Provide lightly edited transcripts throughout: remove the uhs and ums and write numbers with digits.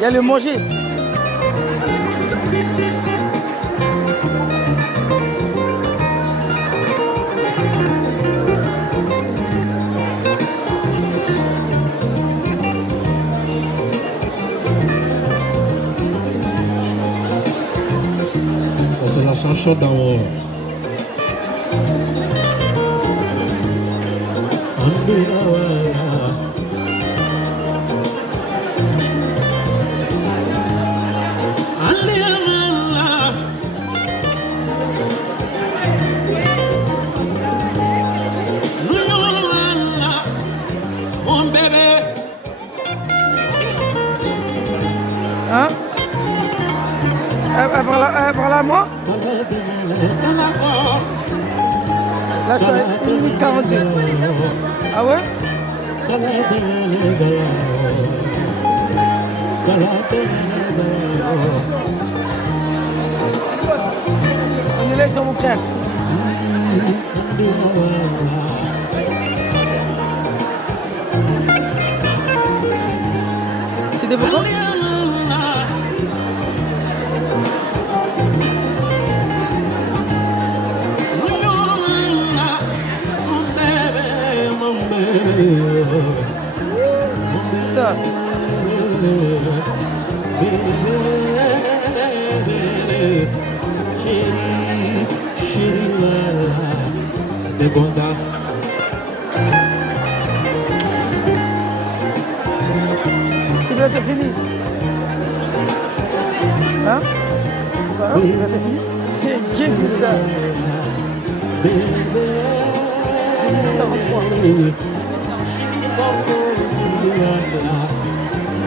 Il y a le manger. Ça c'est la chanson d'en haut. Hein? Par là, moi? Là, je suis à 1 minute 42. Ah ouais? On est là, sur mon frère. C'est des bocaux? Ça. De Gonda. C'est bientôt fini. Hein? C'est bientôt fini. Qu'est-ce que c'est ça?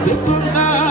De Gonda.